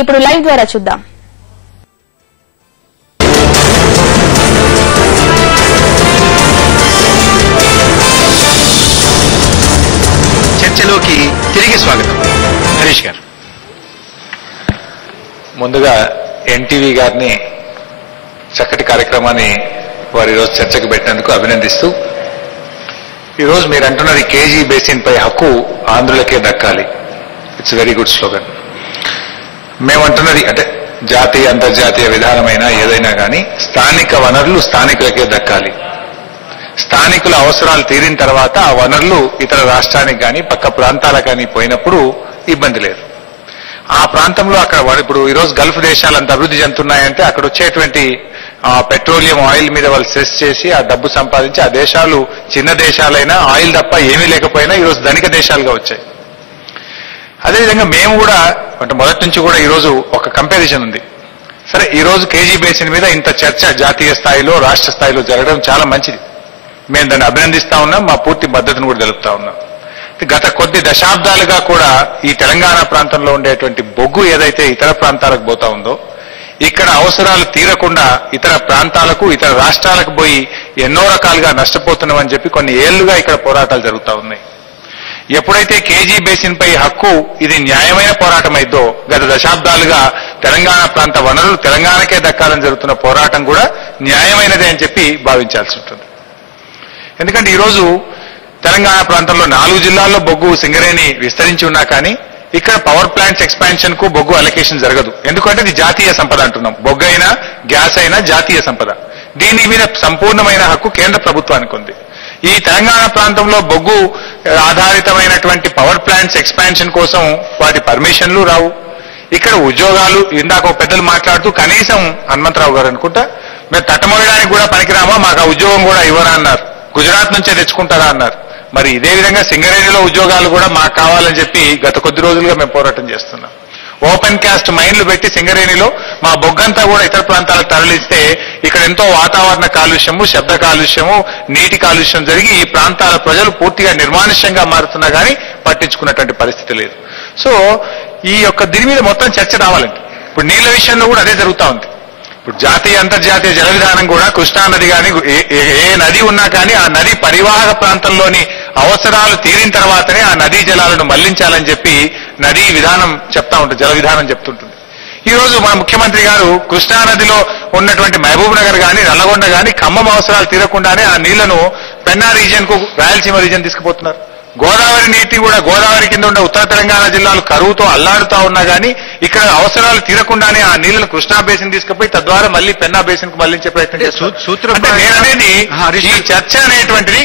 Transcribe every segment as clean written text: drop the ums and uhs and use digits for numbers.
ఇప్పుడు లైవ్ ద్వారా చూద్దాం. చర్చలోకి తిరిగి స్వాగతం. హరీష్ గారు, ముందుగా ఎన్టీవీ గారిని చక్కటి కార్యక్రమాన్ని వారు ఈరోజు చర్చకు పెట్టినందుకు అభినందిస్తూ, ఈరోజు మీరు అంటున్నది కేజీ బేసిన్ పై హక్కు ఆంధ్రులకే దక్కాలి. It's very good slogan. మేమంటున్నది అంటే జాతీయ అంతర్జాతీయ విధానమైనా ఏదైనా కానీ స్థానిక వనరులు స్థానికులకే దక్కాలి. స్థానికుల అవసరాలు తీరిన తర్వాత ఆ వనరులు ఇతర రాష్ట్రానికి కానీ పక్క ప్రాంతాలకు కానీ పోయినప్పుడు ఇబ్బంది లేదు. ఆ ప్రాంతంలో అక్కడ ఇప్పుడు ఈరోజు గల్ఫ్ దేశాలు అంత అభివృద్ధి చెందుతున్నాయంటే అక్కడ వచ్చేటువంటి పెట్రోలియం ఆయిల్ మీద వాళ్ళు సెస్ చేసి ఆ డబ్బు సంపాదించి ఆ దేశాలు చిన్న దేశాలైనా ఆయిల్ తప్ప ఏమీ లేకపోయినా ఈరోజు ధనిక దేశాలుగా వచ్చాయి. అదేవిధంగా మేము కూడా అంటే మొదటి నుంచి కూడా ఈరోజు ఒక కంపారిజన్ ఉంది. సరే, ఈరోజు కేజీ బేసిన్ మీద ఇంత చర్చ జాతీయ స్థాయిలో రాష్ట్ర స్థాయిలో జరగడం చాలా మంచిది. మేము దాన్ని అభినందిస్తా ఉన్నాం, మా పూర్తి మద్దతును కూడా తెలుపుతా ఉన్నాం. గత కొద్ది దశాబ్దాలుగా కూడా ఈ తెలంగాణ ప్రాంతంలో ఉండేటువంటి బొగ్గు ఏదైతే ఇతర ప్రాంతాలకు పోతా ఉందో, ఇక్కడ అవసరాలు తీరకుండా ఇతర ప్రాంతాలకు ఇతర రాష్ట్రాలకు పోయి ఎన్నో రకాలుగా నష్టపోతున్నామని చెప్పి కొన్ని ఏళ్లుగా ఇక్కడ పోరాటాలు జరుగుతూ ఉన్నాయి. ఎప్పుడైతే కేజీ బేసిన్ పై హక్కు ఇది న్యాయమైన పోరాటం అయిద్దో, గత దశాబ్దాలుగా తెలంగాణ ప్రాంత వనరులు తెలంగాణకే దక్కాలని జరుగుతున్న పోరాటం కూడా న్యాయమైనదే అని చెప్పి భావించాల్సి ఉంటుంది. ఎందుకంటే ఈరోజు తెలంగాణ ప్రాంతంలో 4 జిల్లాల్లో బొగ్గు సింగరేణి విస్తరించి ఉన్నా కానీ ఇక్కడ పవర్ ప్లాంట్స్ ఎక్స్పాన్షన్ కు బొగ్గు అలొకేషన్ జరగదు. ఎందుకంటే ఇది జాతీయ సంపద అంటున్నాం. బొగ్గు అయినా గ్యాస్ అయినా జాతీయ సంపద. దీని మీద సంపూర్ణమైన హక్కు కేంద్ర ప్రభుత్వానికి ఉంది. ఈ తెలంగాణ ప్రాంతంలో బొగ్గు ఆధారితమైనటువంటి పవర్ ప్లాంట్స్ ఎక్స్పాన్షన్ కోసం వాటి పర్మిషన్లు రావు. ఇక్కడ ఉద్యోగాలు ఇందాక పెద్దలు మాట్లాడుతూ కనీసం హనుమంతరావు గారు అనుకుంటా, మేము తట్టమోయడానికి కూడా పనికిరామా, మాకు ఆ ఉద్యోగం కూడా ఇవ్వరా అన్నారు. గుజరాత్ నుంచే తెచ్చుకుంటారా అన్నారు. మరి ఇదే విధంగా సింగరేణిలో ఉద్యోగాలు కూడా మాకు కావాలని చెప్పి గత కొద్ది రోజులుగా మేము పోరాటం చేస్తున్నాం. ఓపెన్ కాస్ట్ మైన్లు పెట్టి సింగరేణిలో మా బొగ్గంతా కూడా ఇతర ప్రాంతాలకు తరలిస్తే ఇక్కడ ఎంతో వాతావరణ కాలుష్యము, శబ్ద కాలుష్యము, నీటి కాలుష్యం జరిగి ఈ ప్రాంతాల ప్రజలు పూర్తిగా నిర్మానుష్యంగా మారుతున్నా కానీ పట్టించుకున్నటువంటి పరిస్థితి లేదు. సో ఈ యొక్క దీని మీద మొత్తం చర్చ రావాలండి. ఇప్పుడు నీళ్ల విషయంలో కూడా అదే జరుగుతూ ఉంది. ఇప్పుడు జాతీయ అంతర్జాతీయ జల విధానం కూడా కృష్ణా నది కానీ ఏ నది ఉన్నా కానీ ఆ నది పరివాహక ప్రాంతంలోని అవసరాలు తీరిన తర్వాతనే ఆ నదీ జలాలను మళ్లించాలని చెప్పి నదీ విధానం చెప్తా ఉంటుంది, జల విధానం చెప్తుంటుంది. ఈ రోజు మన ముఖ్యమంత్రి గారు కృష్ణా నదిలో ఉన్నటువంటి మహబూబ్ నగర్ కానీ నల్లగొండ కానీ ఖమ్మం అవసరాలు తీరకుండానే ఆ నీళ్లను పెన్నా రీజియన్ కు రాయలసీమ రీజియన్ తీసుకుపోతున్నారు. గోదావరి నీటి కూడా గోదావరి కింద ఉండే ఉత్తర తెలంగాణ జిల్లాలు కరువుతో అల్లాడుతా ఉన్నా కానీ ఇక్కడ అవసరాలు తీరకుండానే ఆ నీళ్లను కృష్ణా బేసిన్ తీసుకుపోయి తద్వారా మళ్ళీ పెన్నా బేసిన్ కు మళ్లించే ప్రయత్నం చేస్తారు. నేననేది ఈ చర్చ అనేటువంటిది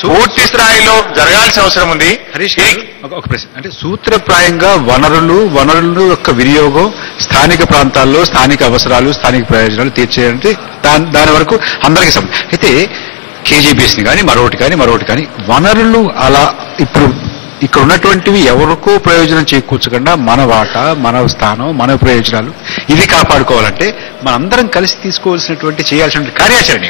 పూర్తి స్థాయిలో జరగాల్సిన అవసరం ఉంది. హరీష్ ఒక ప్రశ్న, అంటే సూత్రప్రాయంగా వనరులు యొక్క వినియోగం స్థానిక ప్రాంతాల్లో స్థానిక అవసరాలు స్థానిక ప్రయోజనాలు తీర్చేయండి, దాని వరకు అందరికీ అయితే కేజీ బేసిన్ కానీ మరొకటి కానీ వనరులు అలా ఇప్పుడు ఇక్కడ ఉన్నటువంటివి ఎవరికో ప్రయోజనం చేకూర్చకుండా మన వాటా, మన స్థానం, మన ప్రయోజనాలు ఇవి కాపాడుకోవాలంటే మనందరం కలిసి తీసుకోవాల్సినటువంటి చేయాల్సిన కార్యాచరణ.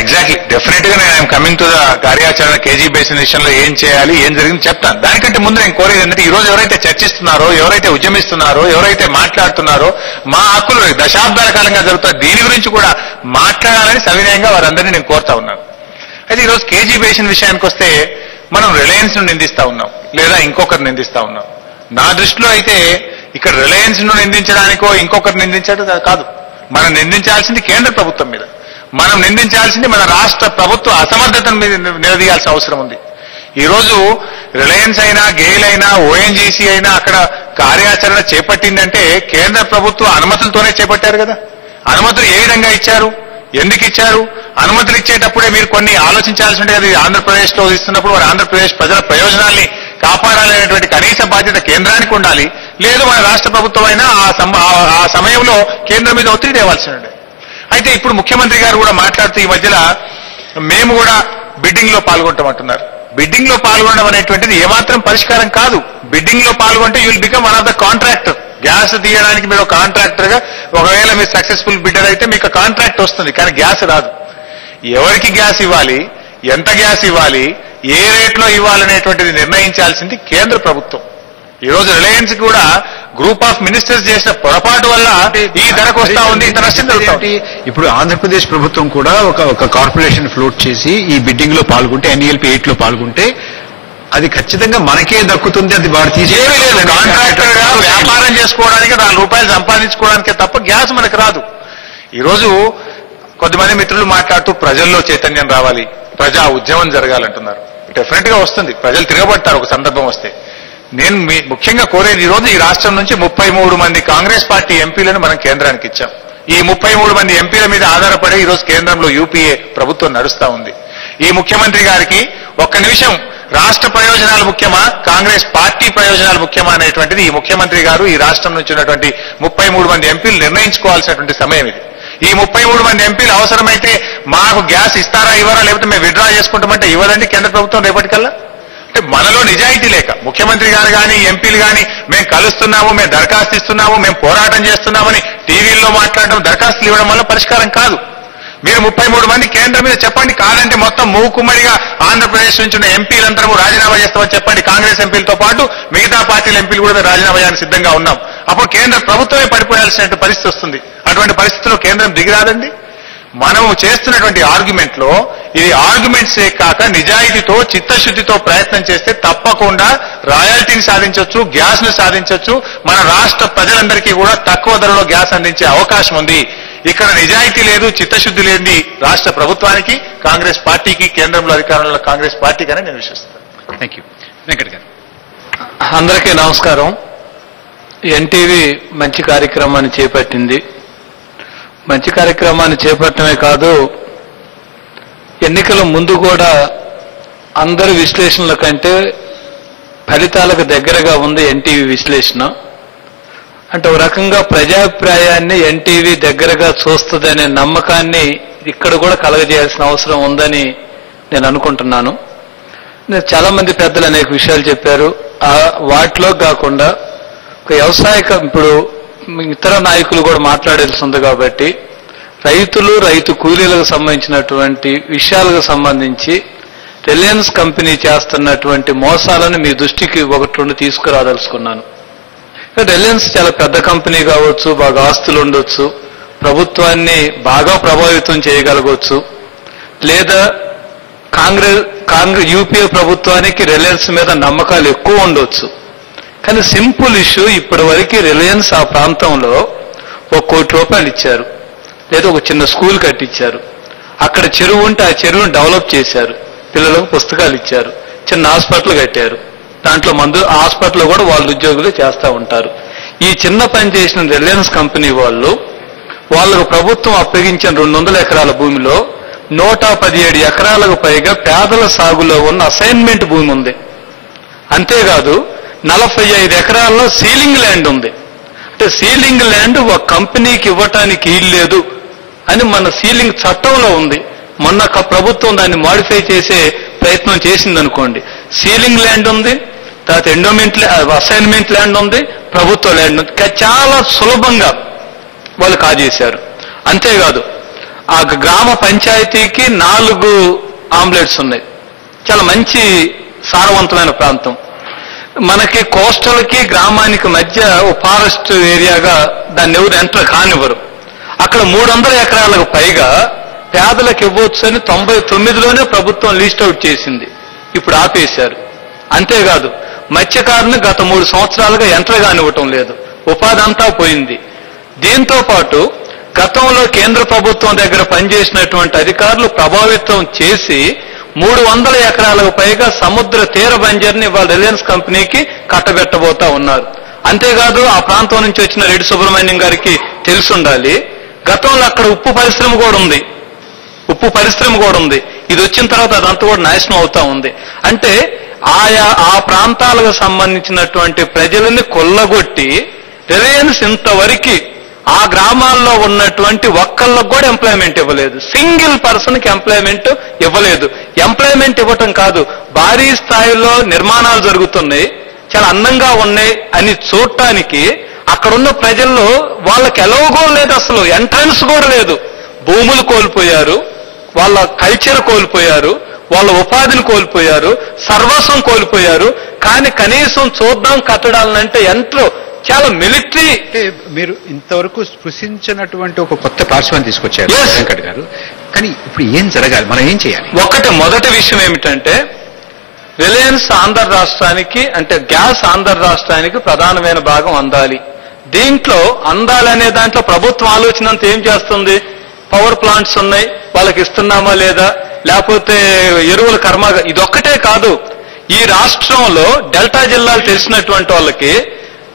ఎగ్జాక్ట్లీ, డెఫినెట్ గా నేను కమింగ్ టు ద కార్యాచరణ కేజీ బేసిన్ విషయంలో ఏం చేయాలి, ఏం జరిగింది చెప్తాను. దానికంటే ముందు నేను కోరేది ఏంటంటే ఈ రోజు ఎవరైతే చర్చిస్తున్నారో, ఎవరైతే ఉద్యమిస్తున్నారో, ఎవరైతే మాట్లాడుతున్నారో మా హక్కులు దశాబ్దాల కాలంగా జరుగుతున్న దీని గురించి కూడా మాట్లాడాలని సవినయంగా వారందరినీ నేను కోరుతా ఉన్నాను. అయితే ఈరోజు కేజీ బేసిన్ విషయానికి వస్తే మనం రిలయన్స్ ను నిందిస్తా ఉన్నాం, లేదా ఇంకొకరు నిందిస్తా ఉన్నాం. నా దృష్టిలో అయితే ఇక్కడ రిలయన్స్ ను నిందించడానికో ఇంకొకరు నిందించడం కాదు. మనం నిందించాల్సింది కేంద్ర ప్రభుత్వం మీద, మనం నిందించాల్సింది మన రాష్ట్ర ప్రభుత్వ అసమర్థతను మీద నిలదీయాల్సిన అవసరం ఉంది. ఈరోజు రిలయన్స్ అయినా, గెయిల్ అయినా, ఓఎన్జీసీ అయినా అక్కడ కార్యాచరణ చేపట్టిందంటే కేంద్ర ప్రభుత్వ అనుమతులతోనే చేపట్టారు కదా. అనుమతులు ఏ విధంగా ఇచ్చారు, ఎందుకు ఇచ్చారు? అనుమతులు ఇచ్చేటప్పుడే మీరు కొన్ని ఆలోచించాల్సి ఉంటుంది కదా. ఆంధ్రప్రదేశ్ లో ఇస్తున్నప్పుడు వారు ఆంధ్రప్రదేశ్ ప్రజల ప్రయోజనాల్ని కాపాడాలనేటువంటి కనీస బాధ్యత కేంద్రానికి ఉండాలి. లేదు మన రాష్ట్ర ప్రభుత్వం అయినా ఆ సమయంలో కేంద్రం మీద ఒత్తిడి తేవాల్సి ఉండే. అయితే ఇప్పుడు ముఖ్యమంత్రి గారు కూడా మాట్లాడుతూ ఈ మధ్యలో మేము కూడా బిడ్డింగ్ లో పాల్గొంటామంటున్నారు. బిడ్డింగ్ లో పాల్గొనడం అనేటువంటిది ఏమాత్రం పరిష్కారం కాదు. బిడ్డింగ్ లో పాల్గొంటే you will become one of the contractor. Gas తీయడానికి మీరు ఒక కాంట్రాక్టర్ గా ఒకవేళ మీరు సక్సెస్ఫుల్ బిడ్డర్ అయితే మీకు కాంట్రాక్ట్ వస్తుంది, కానీ గ్యాస్ రాదు. ఎవరికి గ్యాస్ ఇవ్వాలి, ఎంత గ్యాస్ ఇవ్వాలి, ఏ రేట్లో ఇవ్వాలనేటువంటిది నిర్ణయించాల్సింది కేంద్ర ప్రభుత్వం. ఈరోజు రిలయన్స్ కూడా గ్రూప్ ఆఫ్ మినిస్టర్స్ చేసిన పొరపాటు వల్ల ఈ ధరకు వస్తా ఉంది, ఇంత నష్టం జరుగుతా ఉంది. ఇప్పుడు ఆంధ్రప్రదేశ్ ప్రభుత్వం కూడా ఒక కార్పొరేషన్ ఫ్లోట్ చేసి ఈ బిడ్డింగ్ లో పాల్గొంటే, NELP 8 లో పాల్గొంటే అది ఖచ్చితంగా మనకే దక్కుతుంది. అది వాడు ఏమీ లేదు, కాంట్రాక్టర్ గా వ్యాపారం చేసుకోవడానికి ₹4 సంపాదించుకోవడానికే తప్ప గ్యాస్ మనకు రాదు. ఈరోజు కొద్దిమంది మిత్రులు మాట్లాడుతూ ప్రజల్లో చైతన్యం రావాలి, ప్రజా ఉద్యమం జరగాలంటున్నారు. డెఫినెట్ గా వస్తుంది, ప్రజలు తిరగబడతారు ఒక సందర్భం వస్తే. నేను ముఖ్యంగా కోరేది ఈ రోజు ఈ రాష్ట్రం నుంచి 33 మంది కాంగ్రెస్ పార్టీ ఎంపీలను మనం కేంద్రానికి ఇచ్చాం. ఈ 33 మంది ఎంపీల మీద ఆధారపడి ఈ రోజు కేంద్రంలో UPA ప్రభుత్వం నడుస్తా ఉంది. ఈ ముఖ్యమంత్రి గారికి ఒక్క నిమిషం రాష్ట్ర ప్రయోజనాలు ముఖ్యమా, కాంగ్రెస్ పార్టీ ప్రయోజనాలు ముఖ్యమా అనేటువంటిది ఈ ముఖ్యమంత్రి గారు, ఈ రాష్ట్రం నుంచి ఉన్నటువంటి 33 మంది ఎంపీలు నిర్ణయించుకోవాల్సినటువంటి సమయం ఇది. ఈ 33 మంది ఎంపీలు అవసరమైతే మాకు గ్యాస్ ఇస్తారా ఇవ్వరా, లేకపోతే మేము విత్డ్రా చేసుకుంటామంటే ఇవ్వదండి కేంద్ర ప్రభుత్వం రేపటికల్లా. అంటే మనలో నిజాయితీ లేక ముఖ్యమంత్రి గారు కానీ ఎంపీలు కానీ మేము కలుస్తున్నాము, మేము దరఖాస్తు ఇస్తున్నాము, మేము పోరాటం చేస్తున్నామని టీవీల్లో మాట్లాడడం, దరఖాస్తులు ఇవ్వడం వల్ల పరిష్కారం కాదు. మీరు 33 మంది కేంద్రం మీద చెప్పండి, కాదంటే మొత్తం మూకుమ్మడిగా ఆంధ్రప్రదేశ్ నుంచి ఉన్న ఎంపీలందరూ రాజీనామా చేస్తామని చెప్పండి. కాంగ్రెస్ ఎంపీలతో పాటు మిగతా పార్టీల ఎంపీలు కూడా రాజీనామా చేయడానికి సిద్ధంగా ఉన్నాం. అప్పుడు కేంద్ర ప్రభుత్వమే పడిపోయాల్సిన పరిస్థితి వస్తుంది. అటువంటి పరిస్థితిలో కేంద్రం దిగిరాదండి. మనము చేస్తున్నటువంటి ఆర్గ్యుమెంట్ లో ఇది ఆర్గ్యుమెంట్సే కాక నిజాయితీతో చిత్తశుద్ధితో ప్రయత్నం చేస్తే తప్పకుండా రాయల్టీని సాధించవచ్చు, గ్యాస్ ను సాధించవచ్చు. మన రాష్ట్ర ప్రజలందరికీ కూడా తక్కువ ధరలో గ్యాస్ అందించే అవకాశం ఉంది. ఇక్కడ నిజాయితీ లేదు, చిత్తశుద్ధి లేని రాష్ట్ర ప్రభుత్వానికి, కాంగ్రెస్ పార్టీకి, కేంద్రంలో అధికారంలో కాంగ్రెస్ పార్టీకి అని నేను విశ్వసిస్తాను. Thank you. వెంకట్ గారు. అందరికీ నమస్కారం. ఎన్టీవీ మంచి కార్యక్రమాన్ని చేపట్టింది. మంచి కార్యక్రమాన్ని చేపట్టడమే కాదు, ఎన్నికల ముందు కూడా అందరి విశ్లేషణల కంటే ఫలితాలకు దగ్గరగా ఉంది ఎన్టీవీ విశ్లేషణ. అంటే ఒక రకంగా ప్రజాభిప్రాయాన్ని ఎన్టీవీ దగ్గరగా చూస్తుందనే నమ్మకాన్ని ఇక్కడ కూడా కలగజేయాల్సిన అవసరం ఉందని నేను అనుకుంటున్నాను. చాలా మంది పెద్దలు అనేక విషయాలు చెప్పారు. వాటిలో కాకుండా ఒక ఇప్పుడు ఇతర నాయకులు కూడా మాట్లాడాల్సి ఉంది కాబట్టి రైతులు, రైతు కూలీలకు సంబంధించినటువంటి విషయాలకు సంబంధించి రిలయన్స్ కంపెనీ చేస్తున్నటువంటి మోసాలను మీ దృష్టికి 1-2 తీసుకురాదలుచుకున్నాను. రిలయన్స్ చాలా పెద్ద కంపెనీ కావచ్చు, బాగా ఆస్తులు ఉండొచ్చు, ప్రభుత్వాన్ని బాగా ప్రభావితం చేయగలగవచ్చు, లేదా UPA ప్రభుత్వానికి రిలయన్స్ మీద నమ్మకాలు ఎక్కువ ఉండొచ్చు. కానీ సింపుల్ ఇష్యూ, ఇప్పటి వరకు రిలయన్స్ ఆ ప్రాంతంలో ₹1 కోటి ఇచ్చారు, లేదా ఒక చిన్న స్కూల్ కట్టించారు, అక్కడ చెరువు ఉంటే ఆ చెరువును డెవలప్ చేశారు, పిల్లలకు పుస్తకాలు ఇచ్చారు, చిన్న హాస్పిటల్ కట్టారు, దాంట్లో హాస్పిటల్ కూడా వాళ్ళ ఉద్యోగులు చేస్తూ ఉంటారు. ఈ చిన్న పని చేసిన రిలయన్స్ కంపెనీ వాళ్ళకు ప్రభుత్వం అప్పగించిన 200 ఎకరాల భూమిలో 117 ఎకరాలకు పైగా పేదల సాగులో ఉన్న అసైన్మెంట్ భూమి ఉంది. అంతేకాదు 45 ఎకరాల్లో సీలింగ్ ల్యాండ్ ఉంది. అంటే సీలింగ్ ల్యాండ్ ఒక కంపెనీకి ఇవ్వటానికి ఇల్లేదు అని మన సీలింగ్ చట్టంలో ఉంది. మొన్న ప్రభుత్వం దాన్ని మాడిఫై చేసే ప్రయత్నం చేసిందనుకోండి. సీలింగ్ ల్యాండ్ ఉంది, తర్వాత ఎండోమెంట్ అసైన్మెంట్ ల్యాండ్ ఉంది, ప్రభుత్వ ల్యాండ్ ఉంది. చాలా సులభంగా వాళ్ళు కాజేశారు. అంతేకాదు ఆ గ్రామ పంచాయతీకి 4 ఆంబులెట్స్ ఉన్నాయి. చాలా మంచి సారవంతమైన ప్రాంతం. మనకి కోస్టల్కి గ్రామానికి మధ్య ఓ ఫారెస్ట్ ఏరియాగా దాన్ని ఎవరు ఎంటర్ కానివ్వరు. అక్కడ 300 ఎకరాలకు పైగా పేదలకు ఇవ్వచ్చు అని 99లోనే ప్రభుత్వం లిస్ట్ అవుట్ చేసింది. ఇప్పుడు ఆపేశారు. అంతేకాదు మత్స్యకారుని గత 3 సంవత్సరాలుగా ఎంటర్ కానివ్వటం లేదు. ఉపాధి అంతా పోయింది. దీంతో పాటు గతంలో కేంద్ర ప్రభుత్వం దగ్గర పనిచేసినటువంటి అధికారులు ప్రభావితం చేసి 300 ఎకరాలకు పైగా సముద్ర తీర బంజర్ని వాళ్ళ రిలయన్స్ కంపెనీకి కట్టబెట్టబోతా ఉన్నారు. అంతేకాదు ఆ ప్రాంతం నుంచి వచ్చిన రెడ్డి సుబ్రహ్మణ్యం గారికి తెలుసుండాలి, గతంలో అక్కడ ఉప్పు పరిశ్రమ కూడా ఉంది. ఇది వచ్చిన తర్వాత అదంతా కూడా నాశనం అవుతా ఉంది. అంటే ఆ ప్రాంతాలకు సంబంధించినటువంటి ప్రజలని కొల్లగొట్టి రిలయన్స్ ఇంతవరకు ఆ గ్రామాల్లో ఉన్నటువంటి ఒక్కళ్ళకు కూడా ఎంప్లాయ్మెంట్ ఇవ్వలేదు. సింగిల్ పర్సన్కి ఎంప్లాయ్మెంట్ ఇవ్వలేదు. ఎంప్లాయ్మెంట్ ఇవ్వటం కాదు, భారీ స్థాయిలో నిర్మాణాలు జరుగుతున్నాయి, చాలా అందంగా ఉన్నాయి అని చూడటానికి అక్కడున్న ప్రజల్లో వాళ్ళకి ఎలాగో లేదు, అసలు ఎంట్రన్స్ కూడా లేదు. భూములు కోల్పోయారు, వాళ్ళ కల్చర్ కోల్పోయారు, వాళ్ళ ఉపాధిని కోల్పోయారు, సర్వస్వం కోల్పోయారు. కానీ కనీసం చూద్దాం కట్టడాలంటే ఎంతో చాలా మిలిటరీ. అంటే మీరు ఇంతవరకు స్పృశించినటువంటి ఒక కొత్త పార్శ్వాన్ని తీసుకొచ్చారు Yes. వెంకట్ గారు. కానీ ఇప్పుడు ఏం జరగాలి, మనం ఏం చేయాలి? మొదటి విషయం ఏమిటంటే రిలయన్స్ ఆంధ్ర రాష్ట్రానికి అంటే గ్యాస్ ఆంధ్ర రాష్ట్రానికి ప్రధానమైన భాగం అందాలి. దీంట్లో అందాలనే దాంట్లో ప్రభుత్వం ఆలోచన అంతా ఏం చేస్తుంది? పవర్ ప్లాంట్స్ ఉన్నాయి, వాళ్ళకి ఇస్తున్నామా లేదా, లేకపోతే ఎరువుల కర్మాగా, ఇదొక్కటే కాదు. ఈ రాష్ట్రంలో డెల్టా జిల్లాలు తెలిసినటువంటి వాళ్ళకి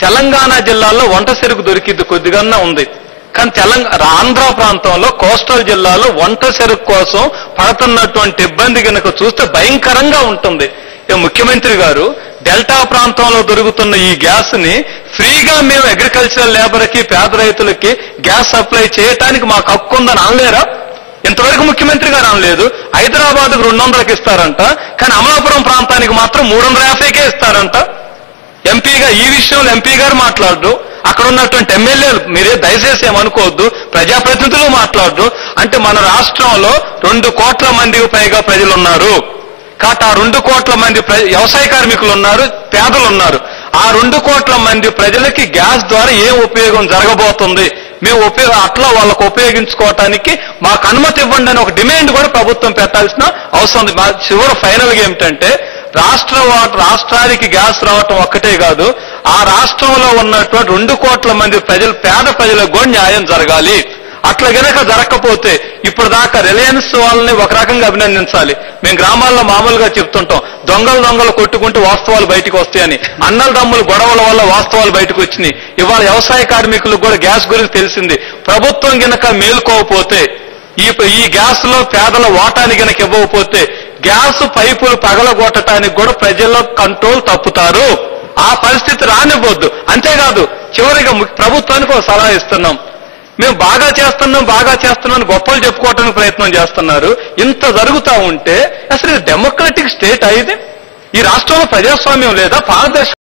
తెలంగాణ జిల్లాలో వంట చెరుకు దొరికిద్ది కొద్దిగా ఉంది. కానీ ఆంధ్ర ప్రాంతంలో కోస్టల్ జిల్లాలో వంట చెరుకు కోసం పడుతున్నటువంటి ఇబ్బంది కనుక చూస్తే భయంకరంగా ఉంటుంది. ముఖ్యమంత్రి గారు డెల్టా ప్రాంతంలో దొరుకుతున్న ఈ గ్యాస్ ని ఫ్రీగా మేము అగ్రికల్చరల్ లేబర్ కి పేద రైతులకి గ్యాస్ సప్లై చేయడానికి మాకు హక్కు ఉందని అనలేరా? ఇంతవరకు ముఖ్యమంత్రి గారు అనలేదు. హైదరాబాద్కు 200కి ఇస్తారంట, కానీ అమలాపురం ప్రాంతానికి మాత్రం 350కే ఇస్తారంట. ఎంపీగా ఈ విషయంలో ఎంపీ గారు మాట్లాడరు, అక్కడ ఉన్నటువంటి ఎమ్మెల్యేలు మీరే దయచేసి ఏమనుకోవద్దు, ప్రజాప్రతినిధులు మాట్లాడరు. అంటే మన రాష్ట్రంలో 2 కోట్ల మందికి పైగా ప్రజలు ఉన్నారు. కాబట్టి ఆ 2 కోట్ల మంది వ్యవసాయ కార్మికులు ఉన్నారు, పేదలు ఉన్నారు. ఆ 2 కోట్ల మంది ప్రజలకి గ్యాస్ ద్వారా ఏం ఉపయోగం జరగబోతుంది, మేము అట్లా వాళ్ళకు ఉపయోగించుకోవటానికి మాకు అనుమతి ఇవ్వండి అని ఒక డిమాండ్ కూడా ప్రభుత్వం పెట్టాల్సిన అవసరం ఉంది. మా చివరి ఫైనల్గా ఏమిటంటే రాష్ట్రానికి గ్యాస్ రావటం ఒక్కటే కాదు, ఆ రాష్ట్రంలో ఉన్నటువంటి 2 కోట్ల మంది పేద ప్రజలకు కూడా న్యాయం జరగాలి. అట్లా గనక జరగకపోతే ఇప్పుడు దాకా రిలయన్స్ వాళ్ళని ఒక రకంగా అభినందించాలి. మేము గ్రామాల్లో మామూలుగా చెప్తుంటాం, దొంగలు కొట్టుకుంటూ వాస్తవాలు బయటకు వస్తాయని. అన్నల దమ్ములు గొడవల వల్ల వాస్తవాలు బయటకు వచ్చినాయి. ఇవాళ వ్యవసాయ కార్మికులకు కూడా గ్యాస్ గురించి తెలిసింది. ప్రభుత్వం గనక మేలుకోకపోతే, ఈ గ్యాస్ లో పేదల వాటాని గనక ఇవ్వకపోతే గ్యాస్ పైపులు పగలగొట్టడానికి కూడా ప్రజల్లో కంట్రోల్ తప్పుతారు. ఆ పరిస్థితి రానివ్వద్దు. అంతేకాదు చివరిగా ప్రభుత్వానికి ఒక సలహా ఇస్తున్నాం. మేము బాగా చేస్తున్నాం గొప్పలు చెప్పుకోవటానికి ప్రయత్నం చేస్తున్నారు. ఇంత జరుగుతూ ఉంటే అసలు ఇది డెమోక్రటిక్ స్టేట్ అయింది? ఈ రాష్ట్రంలో ప్రజాస్వామ్యం లేదా? పారదర్శక